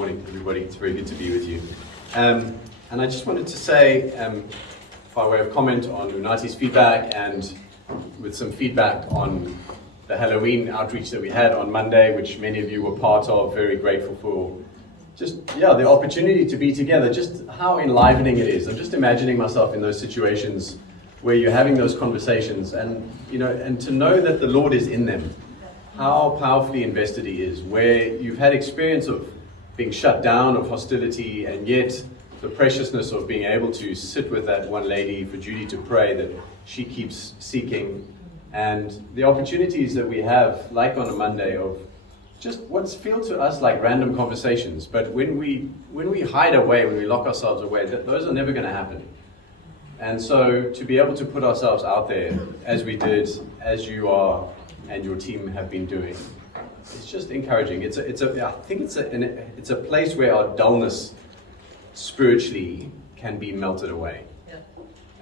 Morning, everybody. It's very good to be with you. And I just wanted to say, by way of comment on Unati's feedback and with some feedback on the Halloween outreach that we had on Monday, which many of you were part of, very grateful for the opportunity to be together, just how enlivening it is. I'm just imagining myself in those situations where you're having those conversations and to know that the Lord is in them, how powerfully invested He is, where you've had experience of being shut down, of hostility, and yet the preciousness of being able to sit with that one lady for Judy to pray that she keeps seeking, and the opportunities that we have, like on a Monday, of just what feel to us like random conversations, but when we hide away, when we lock ourselves away, those are never going to happen. And so to be able to put ourselves out there, as we did, as you are and your team have been doing, it's just encouraging. I think it's a place where our dullness spiritually can be melted away. Yeah.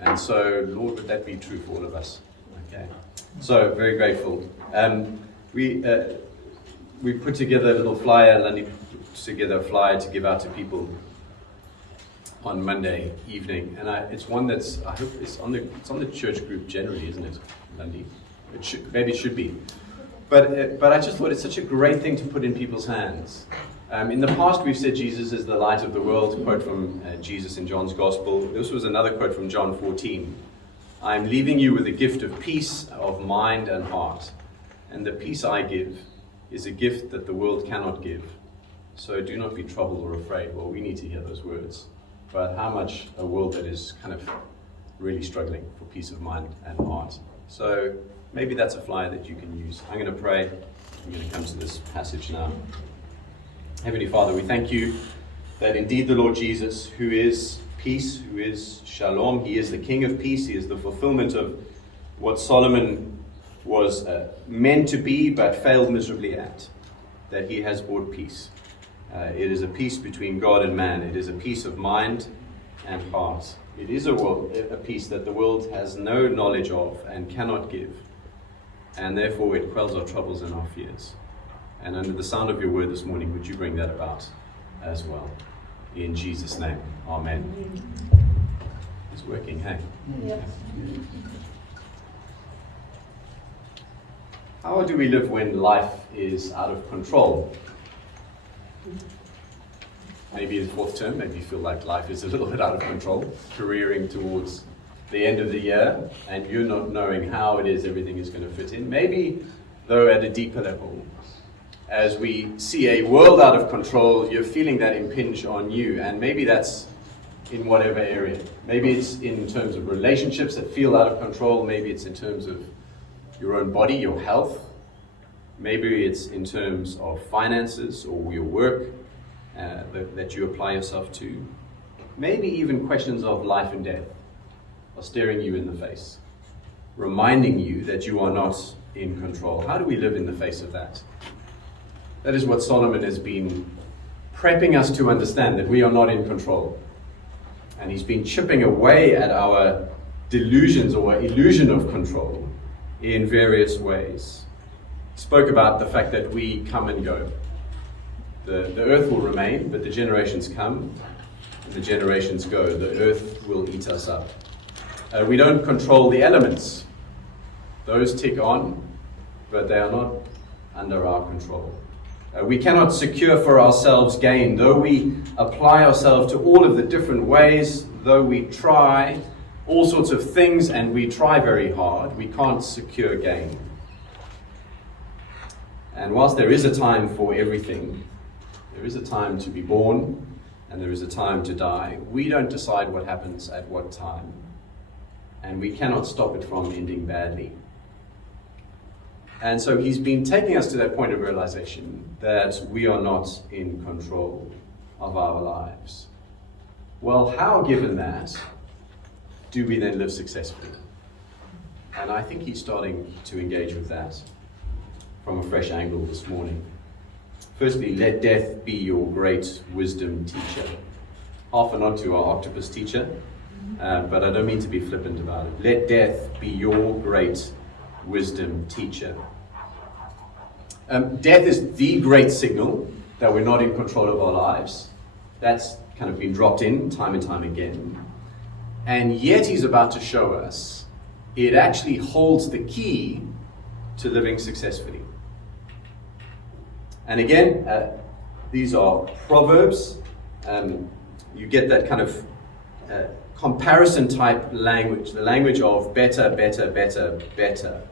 And so, Lord, would that be true for all of us? Okay. So, very grateful. We put together a little flyer, Lundy put together a flyer to give out to people on Monday evening, and it's one that's, I hope it's on the church group generally, isn't it, Lundy? Maybe it should be. But I just thought it's such a great thing to put in people's hands. In the past, we've said Jesus is the light of the world, quote from Jesus in John's Gospel. This was another quote from John 14. I am leaving you with a gift of peace of mind and heart. And the peace I give is a gift that the world cannot give. So do not be troubled or afraid. Well, we need to hear those words. But how much a world that is kind of really struggling for peace of mind and heart. So maybe that's a flyer that you can use. I'm going to pray. I'm going to come to this passage now. Heavenly Father, we thank you that indeed the Lord Jesus, who is peace, who is shalom, He is the King of peace. He is the fulfillment of what Solomon was meant to be but failed miserably at, that He has brought peace. It is a peace between God and man. It is a peace of mind and heart. It is a peace that the world has no knowledge of and cannot give. And therefore it quells our troubles and our fears. And under the sound of your word this morning, would you bring that about as well? In Jesus' name, amen. It's working, hey? Yeah. How do we live when life is out of control? Maybe the fourth term, maybe you feel like life is a little bit out of control, careering towards the end of the year, and you're not knowing how it is everything is going to fit in. Maybe, though, at a deeper level, as we see a world out of control, you're feeling that impinge on you, and maybe that's in whatever area. Maybe it's in terms of relationships that feel out of control. Maybe it's in terms of your own body, your health. Maybe it's in terms of finances or your work that you apply yourself to. Maybe even questions of life and death are staring you in the face, reminding you that you are not in control. How do we live in the face of that? That is what Solomon has been prepping us to understand, that we are not in control. And he's been chipping away at our delusions or illusion of control in various ways. He spoke about the fact that we come and go. The earth will remain, but the generations come and the generations go. The earth will eat us up. We don't control the elements. Those tick on, but they are not under our control. We cannot secure for ourselves gain. Though we apply ourselves to all of the different ways, though we try all sorts of things and we try very hard, we can't secure gain. And whilst there is a time for everything, there is a time to be born and there is a time to die, we don't decide what happens at what time. And we cannot stop it from ending badly. And so he's been taking us to that point of realization that we are not in control of our lives. Well, how, given that, do we then live successfully? And I think he's starting to engage with that from a fresh angle this morning. Firstly, let death be your great wisdom teacher. Half a nod to our octopus teacher, but I don't mean to be flippant about it. Let death be your great wisdom teacher. Death is the great signal that we're not in control of our lives. That's kind of been dropped in time and time again. And yet he's about to show us it actually holds the key to living successfully. And again, these are proverbs. You get that kind of comparison type language, the language of better, better, better, better.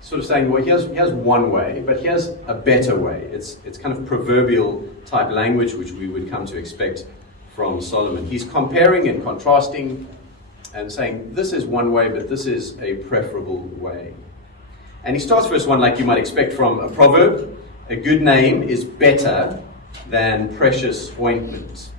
Sort of saying, well, here's one way, but here's a better way. It's kind of proverbial type language, which we would come to expect from Solomon. He's comparing and contrasting and saying, this is one way, but this is a preferable way. And he starts verse 1 like you might expect from a proverb. A good name is better than precious ointment.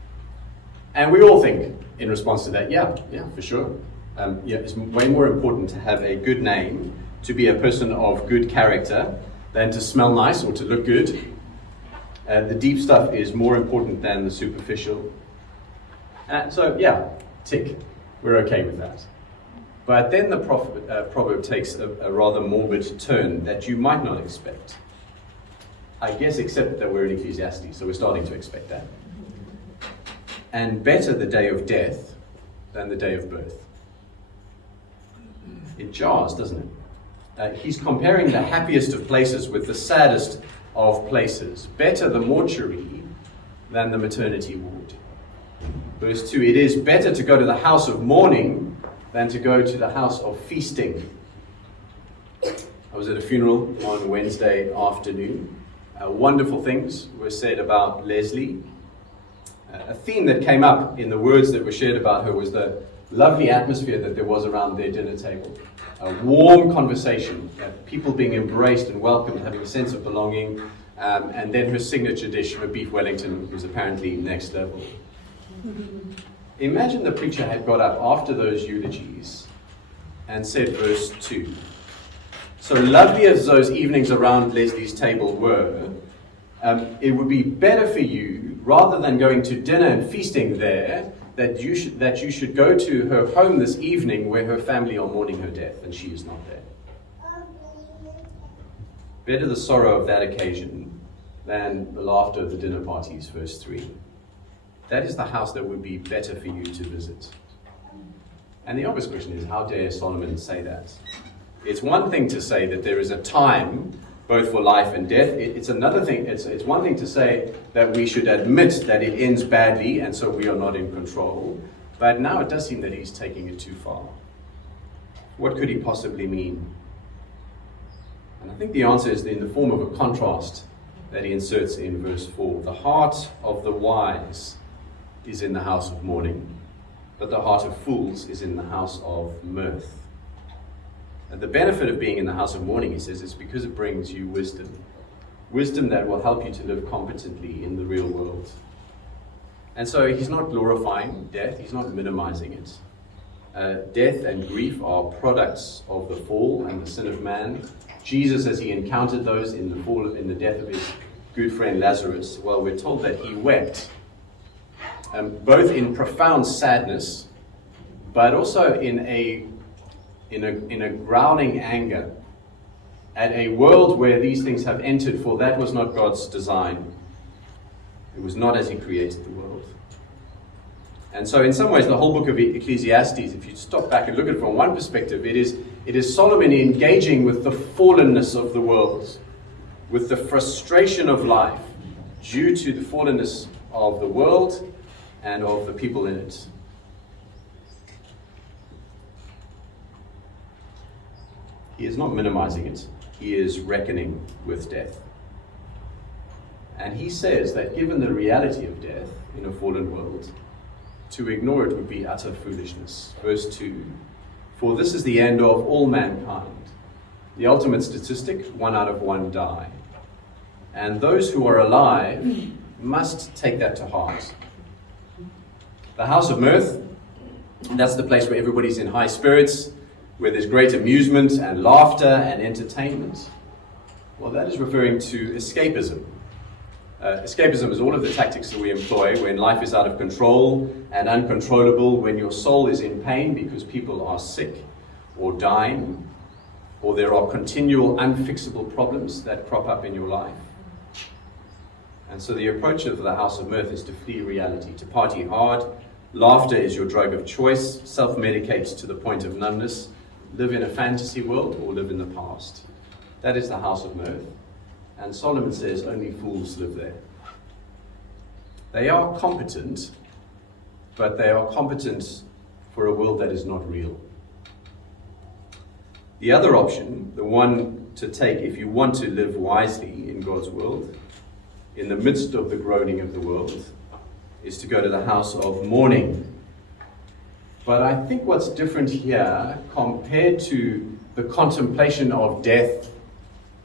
And we all think in response to that, yeah, for sure. It's way more important to have a good name, to be a person of good character, than to smell nice or to look good. The deep stuff is more important than the superficial. Tick. We're okay with that. But then the proverb takes a rather morbid turn that you might not expect. I guess except that we're in Ecclesiastes, so we're starting to expect that. And better the day of death than the day of birth. It jars, doesn't it? He's comparing the happiest of places with the saddest of places. Better the mortuary than the maternity ward. Verse 2, it is better to go to the house of mourning than to go to the house of feasting. I was at a funeral on Wednesday afternoon. Wonderful things were said about Leslie. A theme that came up in the words that were shared about her was the lovely atmosphere that there was around their dinner table. A warm conversation, people being embraced and welcomed, having a sense of belonging, and then her signature dish, her beef Wellington, was apparently next level. Imagine the preacher had got up after those eulogies and said verse 2. So lovely as those evenings around Leslie's table were, it would be better for you, rather than going to dinner and feasting there, that you should go to her home this evening where her family are mourning her death and she is not there. Better the sorrow of that occasion than the laughter of the dinner parties, verse 3. That is the house that would be better for you to visit. And the obvious question is, how dare Solomon say that? It's one thing to say that there is a time both for life and death. It's another thing, it's one thing to say that we should admit that it ends badly and so we are not in control. But now it does seem that he's taking it too far. What could he possibly mean? And I think the answer is in the form of a contrast that he inserts in verse 4. The heart of the wise is in the house of mourning, but the heart of fools is in the house of mirth. And the benefit of being in the house of mourning, he says, is because it brings you wisdom. Wisdom that will help you to live competently in the real world. And so he's not glorifying death, he's not minimizing it. Death and grief are products of the fall and the sin of man. Jesus, as he encountered those in the fall, in the death of his good friend Lazarus, well, we're told that he wept, both in profound sadness, but also in a growling anger at a world where these things have entered, for that was not God's design. It was not as he created the world. And so in some ways, the whole book of Ecclesiastes, if you stop back and look at it from one perspective, it is Solomon engaging with the fallenness of the world, with the frustration of life due to the fallenness of the world and of the people in it. He is not minimizing it. He is reckoning with death. And he says that given the reality of death in a fallen world, to ignore it would be utter foolishness. Verse 2, for this is the end of all mankind. The ultimate statistic, 1 out of 1 die. And those who are alive must take that to heart. The house of mirth, that's the place where everybody's in high spirits, where there's great amusement and laughter and entertainment. Well, that is referring to escapism. Escapism is all of the tactics that we employ when life is out of control and uncontrollable, when your soul is in pain because people are sick or dying, or there are continual unfixable problems that crop up in your life. And so the approach of the house of mirth is to flee reality, to party hard. Laughter is your drug of choice. Self-medicate to the point of numbness. Live in a fantasy world or live in the past. That is the house of mirth. And Solomon says only fools live there. They are competent, but they are competent for a world that is not real. The other option, the one to take if you want to live wisely in God's world, in the midst of the groaning of the world, is to go to the house of mourning. But I think what's different here compared to the contemplation of death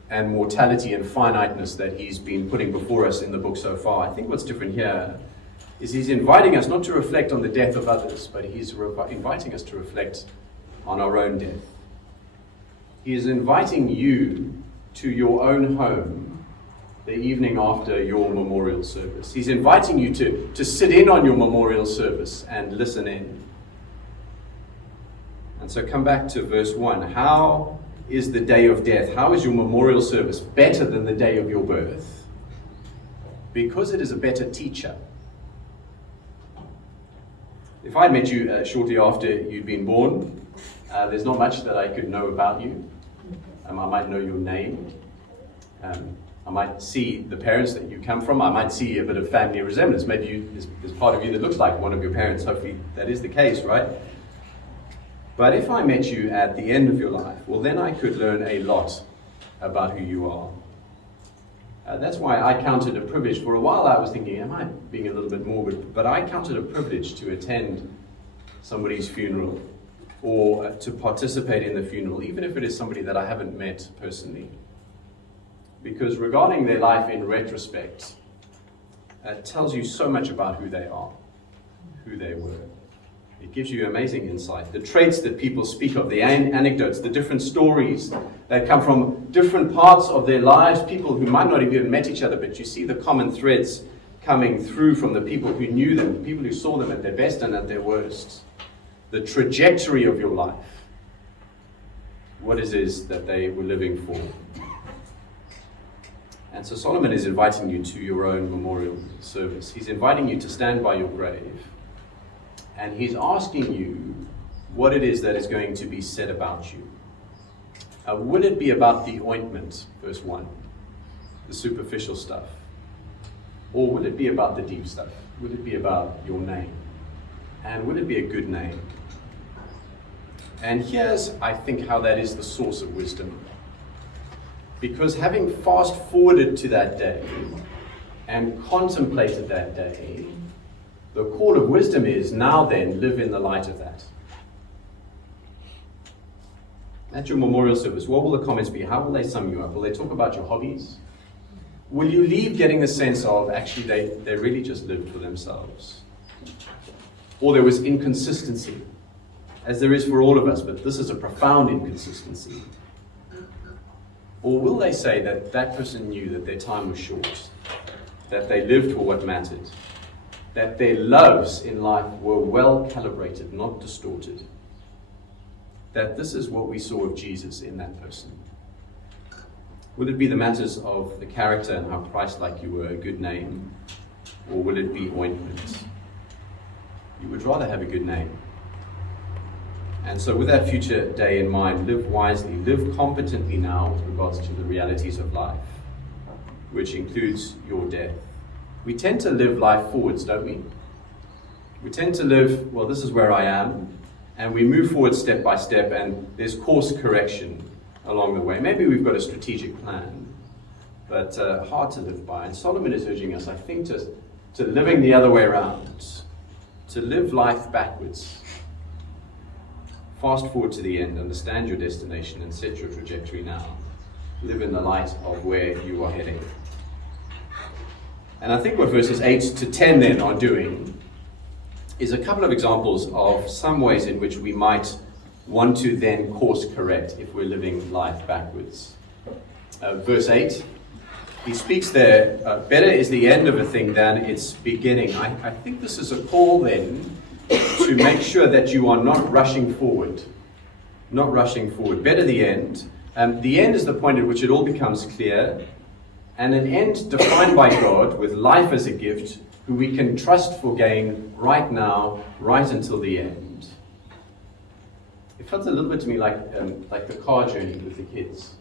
and mortality and finiteness that he's been putting before us in the book so far, I think what's different here is he's inviting us not to reflect on the death of others, but he's inviting us to reflect on our own death. He is inviting you to your own home the evening after your memorial service. He's inviting you to sit in on your memorial service and listen in. And so come back to verse 1. How is the day of death? How is your memorial service better than the day of your birth? Because it is a better teacher. If I'd met you shortly after you'd been born, there's not much that I could know about you. I might know your name. I might see the parents that you come from. I might see a bit of family resemblance. Maybe there's part of you that looks like one of your parents. Hopefully that is the case, right? But if I met you at the end of your life, well, then I could learn a lot about who you are. That's why I counted a privilege. For a while I was thinking, am I being a little bit morbid? But I counted a privilege to attend somebody's funeral or to participate in the funeral, even if it is somebody that I haven't met personally. Because regarding their life in retrospect, it tells you so much about who they are, who they were. It gives you amazing insight. The traits that people speak of, the anecdotes, the different stories that come from different parts of their lives, people who might not have even met each other, but you see the common threads coming through from the people who knew them, the people who saw them at their best and at their worst. The trajectory of your life, what it is that they were living for. And so Solomon is inviting you to your own memorial service. He's inviting you to stand by your grave. And he's asking you what it is that is going to be said about you. Will it be about the ointment, verse 1, the superficial stuff? Or will it be about the deep stuff? Will it be about your name? And will it be a good name? And here's, I think, how that is the source of wisdom. Because having fast forwarded to that day and contemplated that day, the call of wisdom is, now then, live in the light of that. At your memorial service, what will the comments be? How will they sum you up? Will they talk about your hobbies? Will you leave getting the sense of, actually, they really just lived for themselves? Or there was inconsistency, as there is for all of us, but this is a profound inconsistency. Or will they say that that person knew that their time was short, that they lived for what mattered, that their loves in life were well calibrated, not distorted, that this is what we saw of Jesus in that person? Will it be the matters of the character and how Christ-like you were, a good name, or will it be ointment? You would rather have a good name. And so with that future day in mind, live wisely, live competently now with regards to the realities of life, which includes your death. We tend to live life forwards, don't we? We tend to live, well, this is where I am, and we move forward step by step, and there's course correction along the way. Maybe we've got a strategic plan, but hard to live by. And Solomon is urging us, I think, to living the other way around, to live life backwards. Fast forward to the end, understand your destination, and set your trajectory now. Live in the light of where you are heading. And I think what verses 8 to 10 then are doing is a couple of examples of some ways in which we might want to then course correct if we're living life backwards. Verse 8, he speaks there, better is the end of a thing than its beginning. I think this is a call then to make sure that you are not rushing forward. Not rushing forward. Better the end. The end is the point at which it all becomes clear and an end defined by God with life as a gift, who we can trust for gain right now, right until the end. It felt a little bit to me like the car journey with the kids,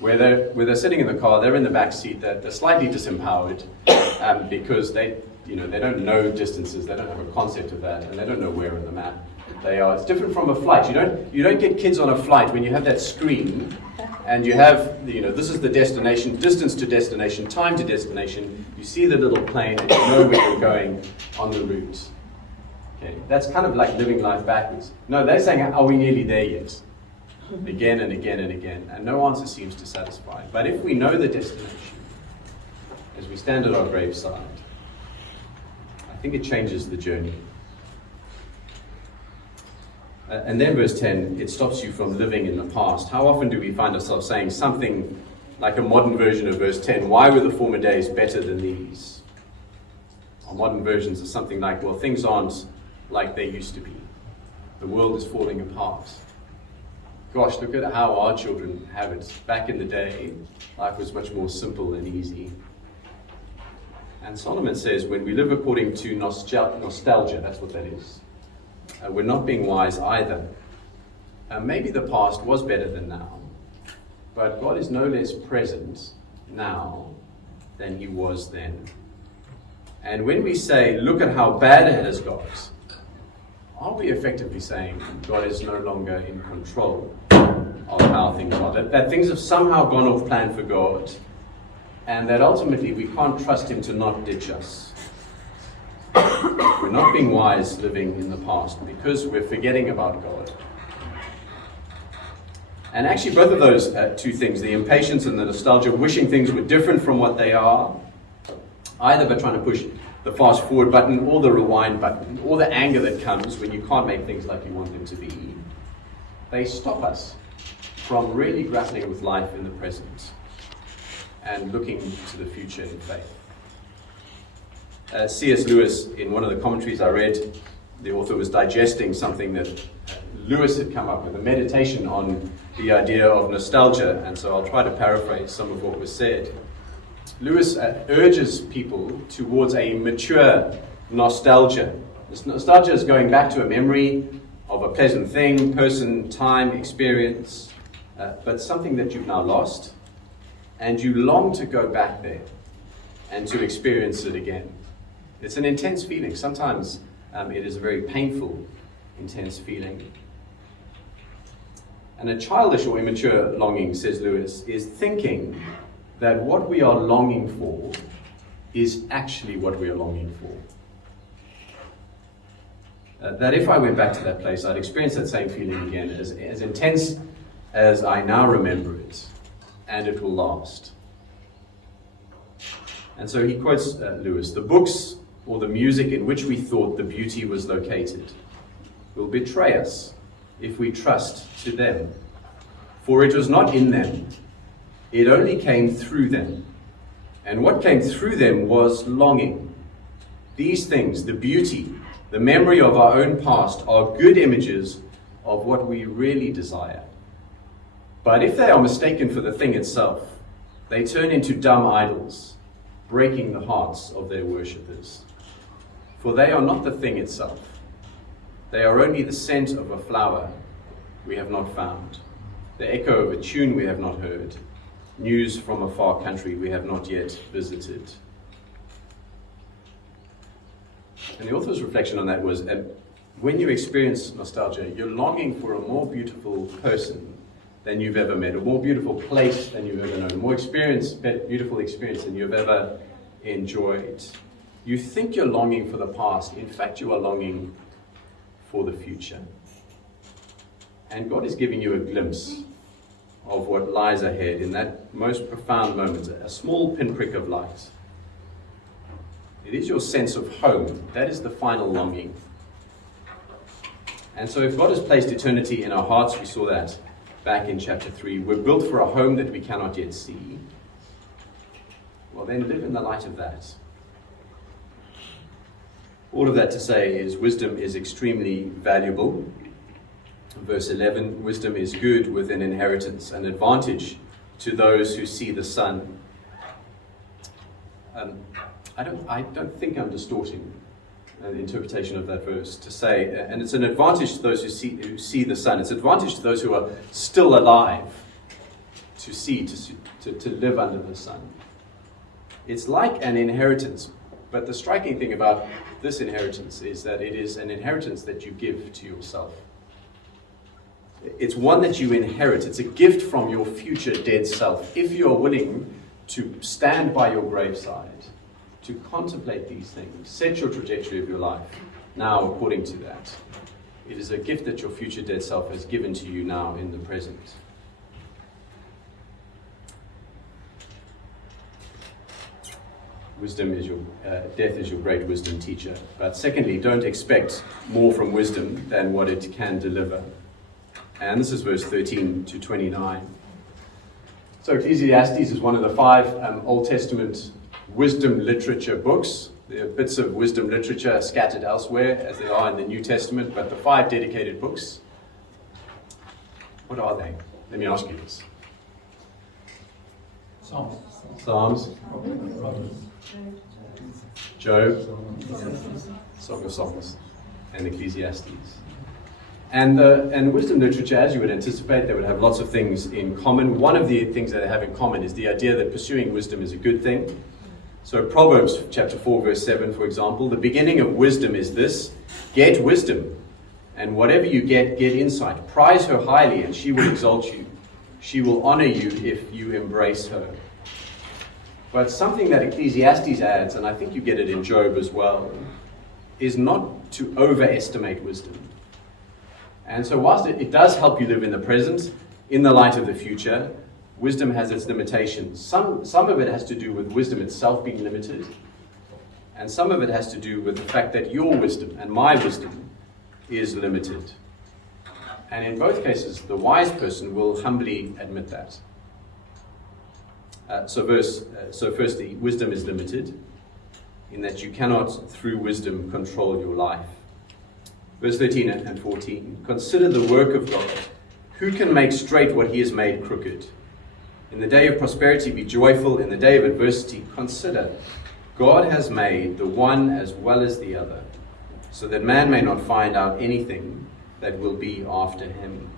where they're sitting in the car, they're in the back seat, they're slightly disempowered because they don't know distances, they don't have a concept of that, and they don't know where on the map they are. It's different from a flight. You don't get kids on a flight when you have that screen and you have this is the destination, distance to destination, time to destination. You see the little plane and you know where you're going on the route. Okay, that's kind of like living life backwards. No, they're saying, are we nearly there yet? Again and again and again, and no answer seems to satisfy. But if we know the destination, as we stand at our graveside, I think it changes the journey. And then verse 10, it stops you from living in the past. How often do we find ourselves saying something like a modern version of verse 10, why were the former days better than these? Our modern versions are something like, well, things aren't like they used to be. The world is falling apart. Gosh, look at how our children have it. Back in the day, life was much more simple and easy. And Solomon says, when we live according to nostalgia, that's what that is. We're not being wise either. Maybe the past was better than now, but God is no less present now than he was then. And when we say, look at how bad it has got, are we effectively saying God is no longer in control of how things are? That things have somehow gone off plan for God, and that ultimately we can't trust him to not ditch us. We're not being wise living in the past because we're forgetting about God. And actually both of those two things, the impatience and the nostalgia, wishing things were different from what they are, either by trying to push the fast forward button or the rewind button, or the anger that comes when you can't make things like you want them to be, they stop us from really grappling with life in the present and looking to the future in faith. C.S. Lewis, in one of the commentaries I read, the author was digesting something that Lewis had come up with, a meditation on the idea of nostalgia, and so I'll try to paraphrase some of what was said. Lewis urges people towards a mature nostalgia. This nostalgia is going back to a memory of a pleasant thing, person, time, experience, but something that you've now lost, and you long to go back there and to experience it again. It's an intense feeling. Sometimes it is a very painful, intense feeling. And a childish or immature longing, says Lewis, is thinking that what we are longing for is actually what we are longing for. That if I went back to that place, I'd experience that same feeling again, as intense as I now remember it, and it will last. And so he quotes Lewis, the books or the music in which we thought the beauty was located will betray us if we trust to them. For it was not in them, it only came through them. And what came through them was longing. These things, the beauty, the memory of our own past, are good images of what we really desire. But if they are mistaken for the thing itself, they turn into dumb idols, breaking the hearts of their worshippers. For they are not the thing itself. They are only the scent of a flower we have not found, the echo of a tune we have not heard, news from a far country we have not yet visited. And the author's reflection on that was, when you experience nostalgia, you're longing for a more beautiful person than you've ever met, a more beautiful place than you've ever known, a more beautiful experience than you've ever enjoyed. You think you're longing for the past. In fact, you are longing for the future. And God is giving you a glimpse of what lies ahead in that most profound moment, a small pinprick of light. It is your sense of home. That is the final longing. And so if God has placed eternity in our hearts, we saw that back in chapter 3, we're built for a home that we cannot yet see. Well, then live in the light of that. All of that to say is wisdom is extremely valuable. Verse 11, wisdom is good with an inheritance, an advantage to those who see the sun. I don't think I'm distorting the interpretation of that verse to say, and it's an advantage to those who see the Son. It's an advantage to those who are still alive to live under the Son. It's like an inheritance, but the striking thing about this inheritance is that it is an inheritance that you give to yourself. It's one that you inherit. It's a gift from your future dead self. If you're willing to stand by your graveside, to contemplate these things, set your trajectory of your life now according to that, it is a gift that your future dead self has given to you now in the present. Wisdom is death is your great wisdom teacher. But secondly, don't expect more from wisdom than what it can deliver. And this is verse 13 to 29. So Ecclesiastes is one of the 5 Old Testament wisdom literature books. There are bits of wisdom literature scattered elsewhere, as there are in the New Testament, but the 5 dedicated books, what are they? Let me ask you this. Psalms. Job. Song of Songs. And Ecclesiastes. And wisdom literature, as you would anticipate, they would have lots of things in common. One of the things that they have in common is the idea that pursuing wisdom is a good thing. So Proverbs chapter 4, verse 7, for example, the beginning of wisdom is this: get wisdom, and whatever you get insight. Prize her highly, and she will exalt you. She will honor you if you embrace her. But something that Ecclesiastes adds, and I think you get it in Job as well, is not to overestimate wisdom. And so whilst it does help you live in the present, in the light of the future, wisdom has its limitations. Some of it has to do with wisdom itself being limited, and some of it has to do with the fact that your wisdom and my wisdom is limited. And in both cases, the wise person will humbly admit that. So firstly, wisdom is limited in that you cannot, through wisdom, control your life. Verse 13 and 14, consider the work of God. Who can make straight what he has made crooked? In the day of prosperity, be joyful. In the day of adversity, consider. God has made the one as well as the other, so that man may not find out anything that will be after him.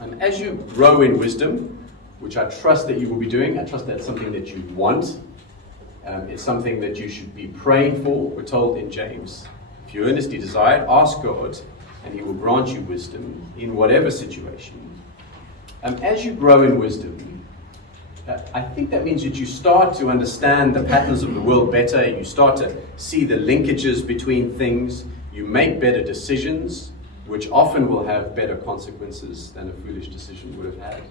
And as you grow in wisdom, which I trust that you will be doing, I trust that's something that you want. It's something that you should be praying for. We're told in James, if you earnestly desire it, ask God, and he will grant you wisdom in whatever situation. As you grow in wisdom, I think that means that you start to understand the patterns of the world better. You start to see the linkages between things. You make better decisions, which often will have better consequences than a foolish decision would have had.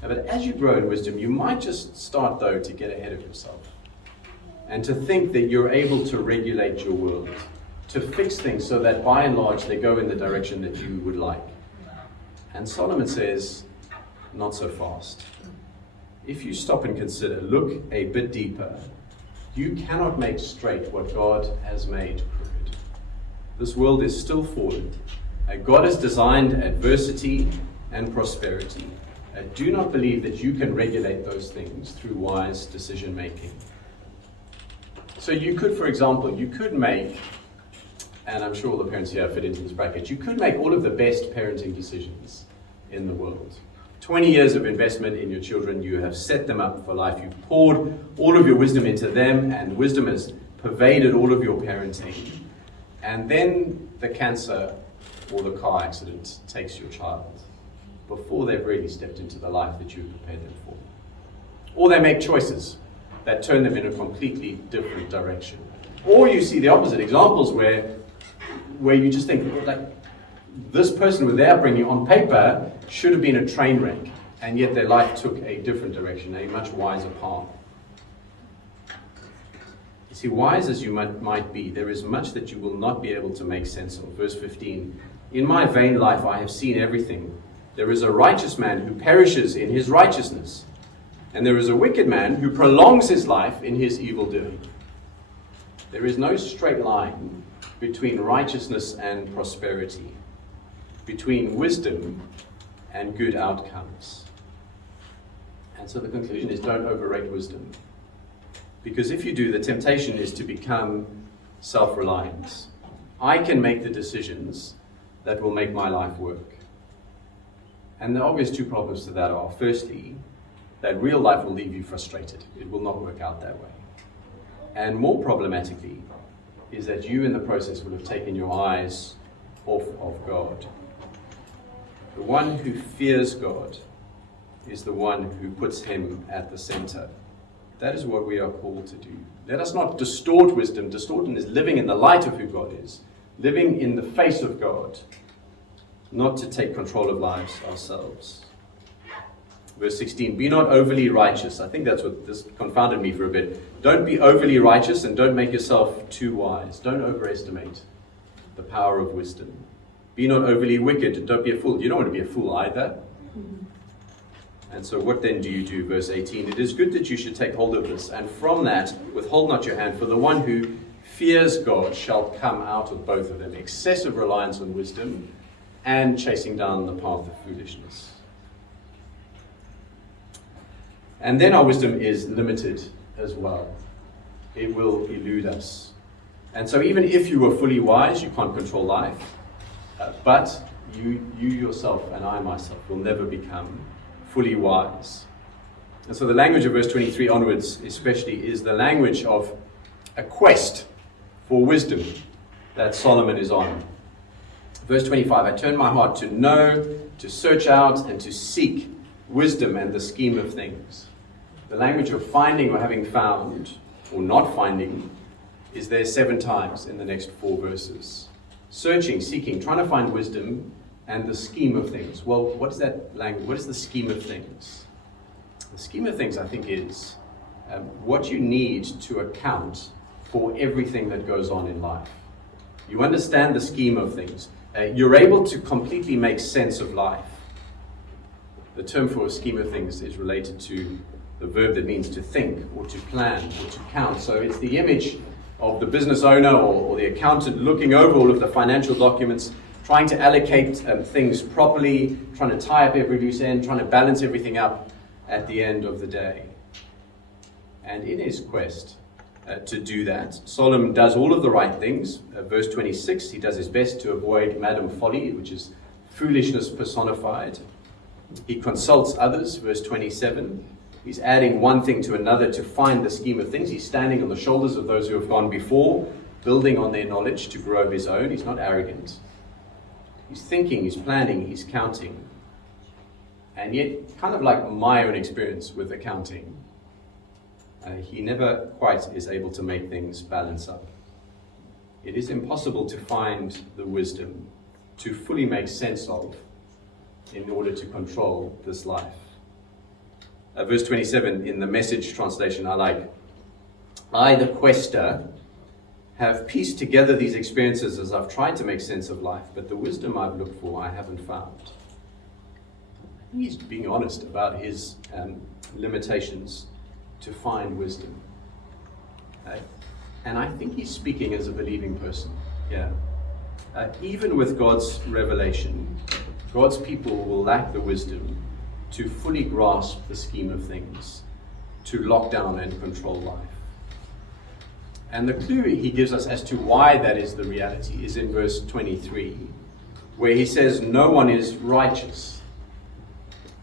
But as you grow in wisdom, you might just start, though, to get ahead of yourself and to think that you're able to regulate your world, to fix things so that by and large they go in the direction that you would like. And Solomon says, not so fast. If you stop and consider, look a bit deeper, you cannot make straight what God has made crooked. This world is still fallen. God has designed adversity and prosperity. Do not believe that you can regulate those things through wise decision making. So you could, for example, make, and I'm sure all the parents here fit into this bracket, you could make all of the best parenting decisions in the world. 20 years of investment in your children, you have set them up for life. You've poured all of your wisdom into them, and wisdom has pervaded all of your parenting. And then the cancer or the car accident takes your child before they've really stepped into the life that you've prepared them for. Or they make choices that turn them in a completely different direction. Or you see the opposite examples where you just think, like, this person with their upbringing on paper should have been a train wreck, and yet their life took a different direction, a much wiser path. You see, wise as you might be, there is much that you will not be able to make sense of. Verse 15, in my vain life I have seen everything. There is a righteous man who perishes in his righteousness, and there is a wicked man who prolongs his life in his evil doing. There is no straight line between righteousness and prosperity, between wisdom and good outcomes. And so the conclusion is, don't overrate wisdom. Because if you do, the temptation is to become self-reliant. I can make the decisions that will make my life work. And the obvious two problems to that are, firstly, that real life will leave you frustrated. It will not work out that way. And more problematically, is that you in the process will have taken your eyes off of God. The one who fears God is the one who puts him at the center. That is what we are called to do. Let us not distort wisdom. Distortion is living in the light of who God is, living in the face of God, not to take control of lives ourselves. Verse 16, be not overly righteous. I think that's what this confounded me for a bit. Don't be overly righteous and don't make yourself too wise. Don't overestimate the power of wisdom. Be not overly wicked and don't be a fool. You don't want to be a fool either. And so what then do you do? Verse 18, it is good that you should take hold of this, and from that withhold not your hand, for the one who fears God shall come out of both of them. Excessive reliance on wisdom and chasing down the path of foolishness. And then our wisdom is limited as well. It will elude us. And so even if you were fully wise, you can't control life. But you yourself and I myself will never become fully wise. And so the language of verse 23 onwards especially is the language of a quest for wisdom that Solomon is on. Verse 25, I turn my heart to know, to search out, and to seek wisdom and the scheme of things. The language of finding or having found, or not finding, is there 7 times in the next 4 verses. Searching, seeking, trying to find wisdom and the scheme of things. Well, what is that language? What is the scheme of things? The scheme of things, I think, is what you need to account for everything that goes on in life. You understand the scheme of things. You're able to completely make sense of life. The term for a scheme of things is related to the verb that means to think or to plan or to count. So it's the image of the business owner or the accountant looking over all of the financial documents, trying to allocate things properly, trying to tie up every loose end, trying to balance everything up at the end of the day. And in his quest to do that, Solomon does all of the right things. Verse 26, he does his best to avoid Madam Folly, which is foolishness personified. He consults others, verse 27. He's adding one thing to another to find the scheme of things. He's standing on the shoulders of those who have gone before, building on their knowledge to grow his own. He's not arrogant. He's thinking, he's planning, he's counting. And yet, kind of like my own experience with accounting, he never quite is able to make things balance up. It is impossible to find the wisdom to fully make sense of in order to control this life. Verse 27 in the Message translation I like. I, the quester, have pieced together these experiences as I've tried to make sense of life, but the wisdom I've looked for I haven't found. I think he's being honest about his limitations to find wisdom. And I think he's speaking as a believing person. Yeah. Even with God's revelation, God's people will lack the wisdom to fully grasp the scheme of things, to lock down and control life. And the clue he gives us as to why that is the reality is in verse 23, where he says, no one is righteous.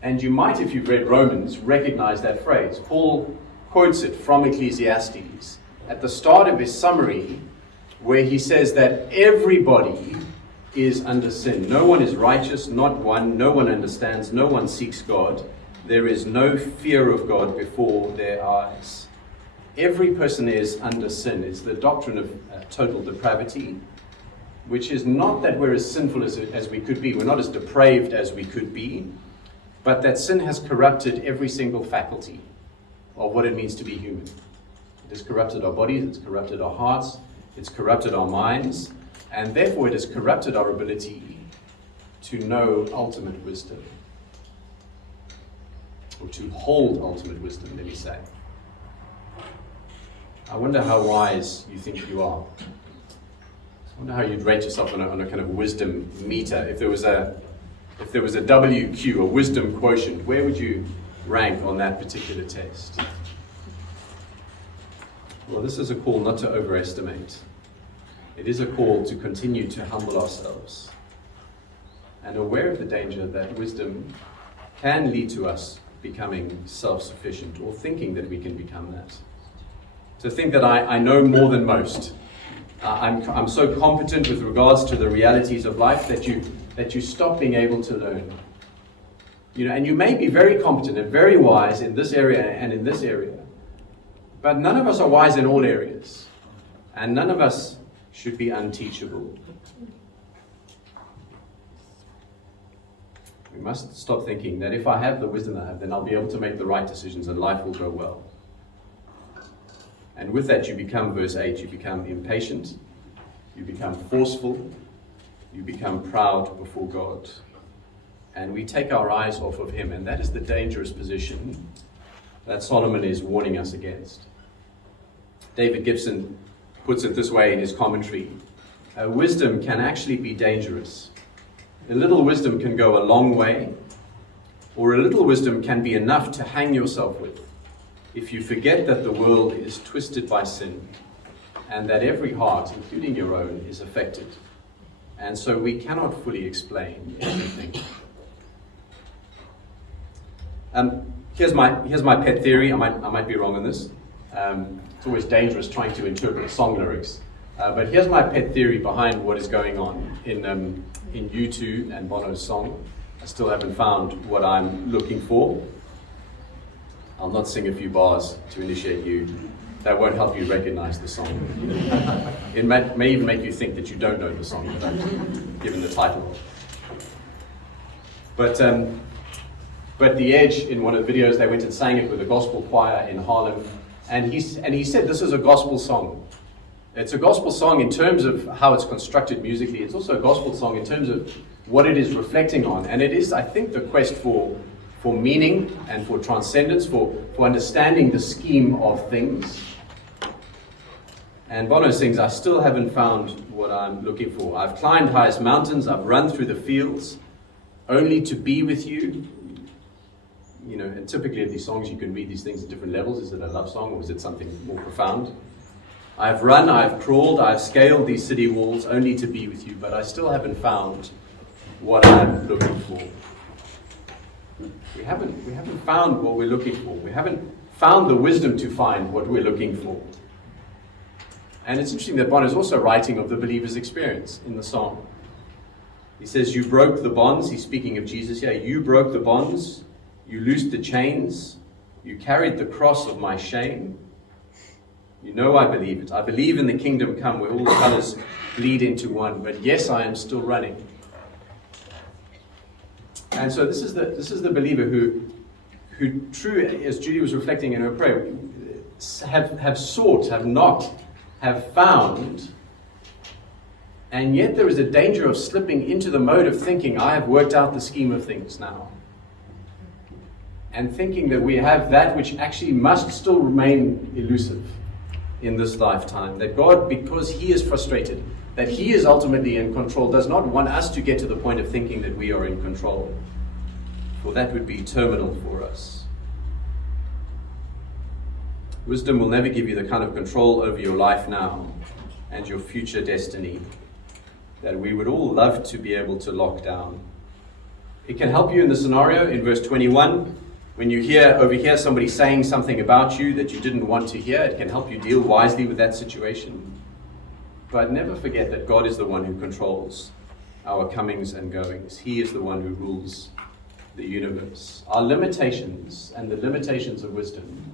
And you might, if you've read Romans, recognize that phrase. Paul quotes it from Ecclesiastes at the start of his summary, where he says that everybody is under sin. No one is righteous, not one. No one understands, no one seeks God. There is no fear of God before their eyes. Every person is under sin. It's the doctrine of total depravity, which is not that we're as sinful as we could be. We're not as depraved as we could be, but that sin has corrupted every single faculty of what it means to be human. It has corrupted our bodies, it's corrupted our hearts, it's corrupted our minds, and therefore it has corrupted our ability to know ultimate wisdom, or to hold ultimate wisdom, let me say. I wonder how wise you think you are. I wonder how you'd rate yourself on a kind of wisdom meter. If there was a WQ, a wisdom quotient, where would you rank on that particular test? Well, this is a call not to overestimate. It is a call to continue to humble ourselves and aware of the danger that wisdom can lead to us becoming self-sufficient or thinking that we can become that. To think that I know more than most. I'm so competent with regards to the realities of life that you stop being able to learn. And you may be very competent and very wise in this area and in this area, but none of us are wise in all areas, and none of us should be unteachable. We must stop thinking that if I have the wisdom I have, then I'll be able to make the right decisions and life will go well. And with that, you become, verse 8, you become impatient, you become forceful, you become proud before God. And we take our eyes off of Him, and that is the dangerous position that Solomon is warning us against. David Gibson puts it this way in his commentary: wisdom can actually be dangerous. A little wisdom can go a long way, or a little wisdom can be enough to hang yourself with if you forget that the world is twisted by sin and that every heart, including your own, is affected. And so we cannot fully explain everything. Here's my pet theory. I might be wrong on this. It's always dangerous trying to interpret song lyrics. But here's my pet theory behind what is going on in U2 and Bono's song. I still haven't found what I'm looking for. I'll not sing a few bars to initiate you. That won't help you recognize the song. It may even make you think that you don't know the song, given the title. But The Edge, in one of the videos, they went and sang it with a gospel choir in Harlem. And he said this is a gospel song. It's a gospel song in terms of how it's constructed musically. It's also a gospel song in terms of what it is reflecting on. And it is, I think, the quest for meaning and for transcendence, for understanding the scheme of things. And Bono sings, I still haven't found what I'm looking for. I've climbed highest mountains, I've run through the fields, only to be with you. And typically of these songs, you can read these things at different levels. Is it a love song or is it something more profound? I've run, I've crawled, I've scaled these city walls only to be with you, but I still haven't found what I'm looking for. We haven't found what we're looking for. We haven't found the wisdom to find what we're looking for. And it's interesting that Bono is also writing of the believer's experience in the song. He says, you broke the bonds. He's speaking of Jesus here. You broke the bonds. You loosed the chains. You carried the cross of my shame. You know I believe it. I believe in the kingdom come where all the colors bleed into one. But yes, I am still running. And so this is the believer who true, as Judy was reflecting in her prayer, have sought, have knocked, have found, and yet there is a danger of slipping into the mode of thinking, I have worked out the scheme of things now. And thinking that we have that which actually must still remain elusive in this lifetime. That God, because He is frustrated, that He is ultimately in control, does not want us to get to the point of thinking that we are in control. For that would be terminal for us. Wisdom will never give you the kind of control over your life now and your future destiny that we would all love to be able to lock down. It can help you in the scenario in verse 21. When you overhear somebody saying something about you that you didn't want to hear, it can help you deal wisely with that situation. But never forget that God is the one who controls our comings and goings. He is the one who rules the universe. Our limitations and the limitations of wisdom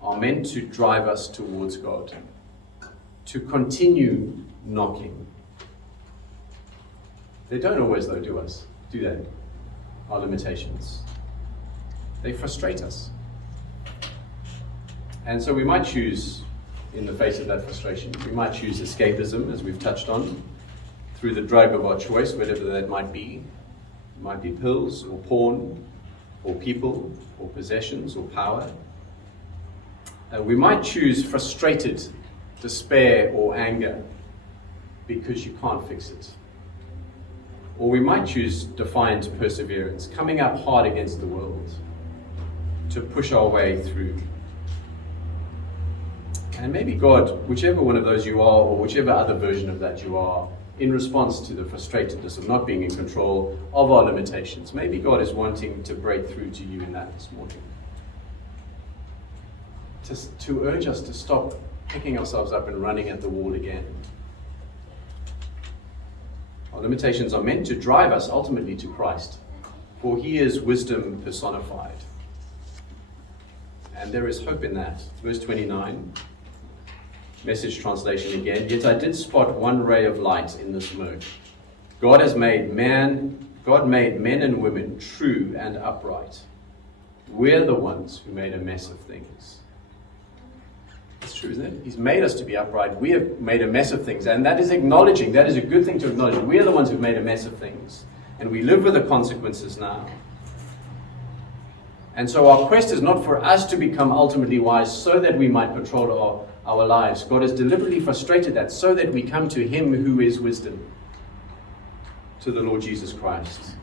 are meant to drive us towards God, to continue knocking. They don't always, though, do they? Our limitations. They frustrate us. And so we might choose, in the face of that frustration, we might choose escapism, as we've touched on, through the drug of our choice, whatever that might be. It might be pills, or porn, or people, or possessions, or power. We might choose frustrated despair or anger because you can't fix it. Or we might choose defiant perseverance, coming up hard against the world to push our way through. And maybe God, whichever one of those you are, or whichever other version of that you are, in response to the frustratedness of not being in control of our limitations, maybe God is wanting to break through to you in that this morning. To urge us to stop picking ourselves up and running at the wall again. Our limitations are meant to drive us ultimately to Christ, for He is wisdom personified. And there is hope in that. Verse 29, Message translation again. Yet I did spot one ray of light in this murk. God made men and women true and upright. We're the ones who made a mess of things. It's true, isn't it? He's made us to be upright. We have made a mess of things. And that is acknowledging. That is a good thing to acknowledge. We are the ones who've made a mess of things. And we live with the consequences now. And so our quest is not for us to become ultimately wise so that we might control our lives. God has deliberately frustrated that so that we come to Him who is wisdom, to the Lord Jesus Christ.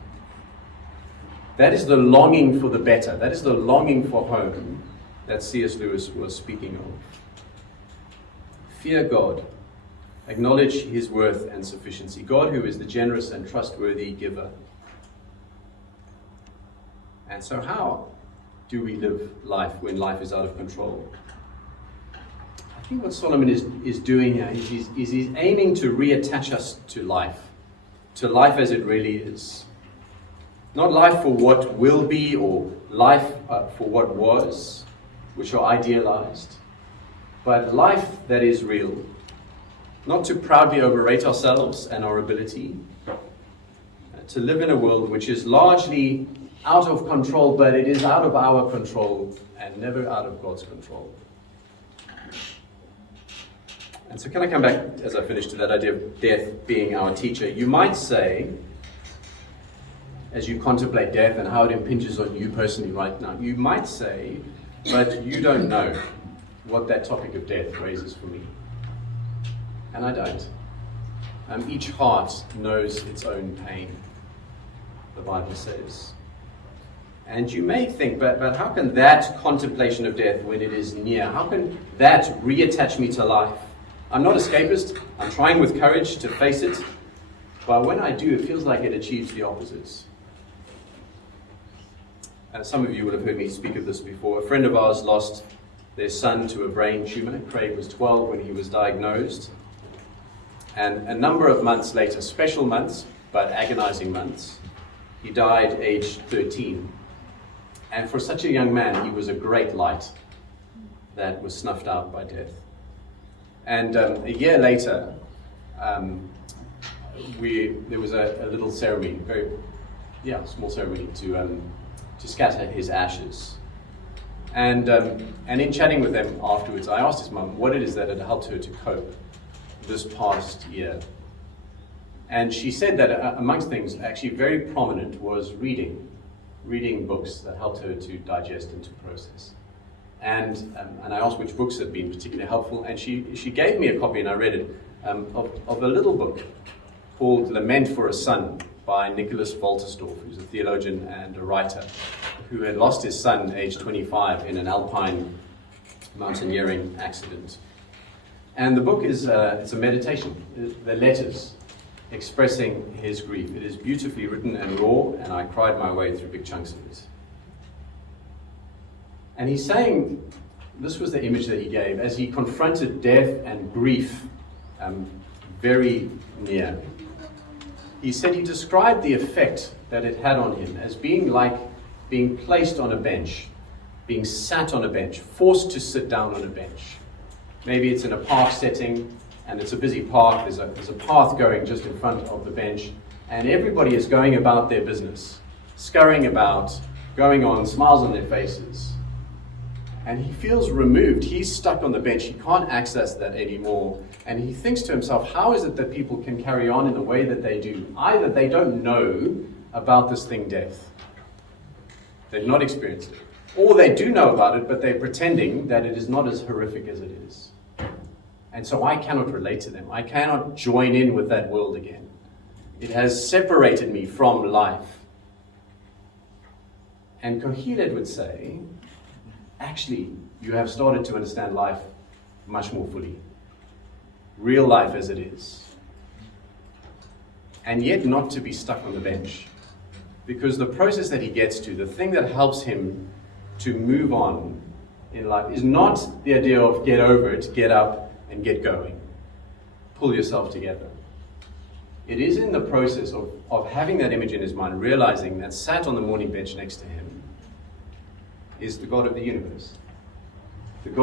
That is the longing for the better. That is the longing for home that C.S. Lewis was speaking of. Fear God. Acknowledge His worth and sufficiency. God who is the generous and trustworthy giver. And so how do we live life when life is out of control? I think what Solomon is doing here is he's aiming to reattach us to life as it really is. Not life for what will be or life for what was, which are idealized, but life that is real. Not to proudly overrate ourselves and our ability, to live in a world which is largely out of control, but it is out of our control and never out of God's control. And so can I come back, as I finish, to that idea of death being our teacher? You might say, as you contemplate death and how it impinges on you personally right now, you might say, but you don't know what that topic of death raises for me. And I don't. Each heart knows its own pain, the Bible says. And you may think, but how can that contemplation of death when it is near, how can that reattach me to life? I'm not escapist. I'm trying with courage to face it. But when I do, it feels like it achieves the opposites. Some of you will have heard me speak of this before. A friend of ours lost their son to a brain tumor. Craig was 12 when he was diagnosed. And a number of months later, special months, but agonizing months, he died aged 13. And for such a young man, he was a great light that was snuffed out by death. And a year later, there was a little ceremony, small ceremony to scatter his ashes. And in chatting with them afterwards, I asked his mum what it is that had helped her to cope this past year. And she said that amongst things, actually very prominent, was reading books that helped her to digest and to process. And I asked which books had been particularly helpful, and she gave me a copy, and I read it, of a little book called Lament for a Son by Nicholas Wolterstorff, who's a theologian and a writer, who had lost his son aged 25 in an alpine mountaineering accident. And the book is it's a meditation, the letters expressing his grief. It is beautifully written and raw, and I cried my way through big chunks of it. And he's saying, this was the image that he gave, as he confronted death and grief very near. He said he described the effect that it had on him as being like being placed on a bench, being sat on a bench, forced to sit down on a bench. Maybe it's in a park setting, and it's a busy park, there's a path going just in front of the bench, and everybody is going about their business, scurrying about, going on, smiles on their faces. And he feels removed. He's stuck on the bench. He can't access that anymore. And he thinks to himself, how is it that people can carry on in the way that they do? Either they don't know about this thing, death. They've not experienced it. Or they do know about it, but they're pretending that it is not as horrific as it is. And so I cannot relate to them. I cannot join in with that world again. It has separated me from life. And Kohelet would say, actually, you have started to understand life much more fully. Real life as it is. And yet not to be stuck on the bench. Because the process that he gets to, the thing that helps him to move on in life is not the idea of get over it, get up and get going. Pull yourself together. It is in the process of having that image in his mind, realizing that sat on the morning bench next to him is the God of the universe. The God